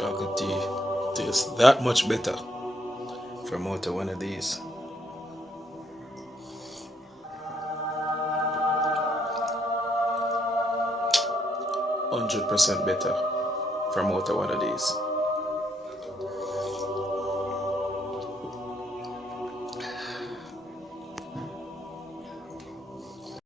Chocolate tea tastes that much better from out of one of these. 100% better from out of one of these.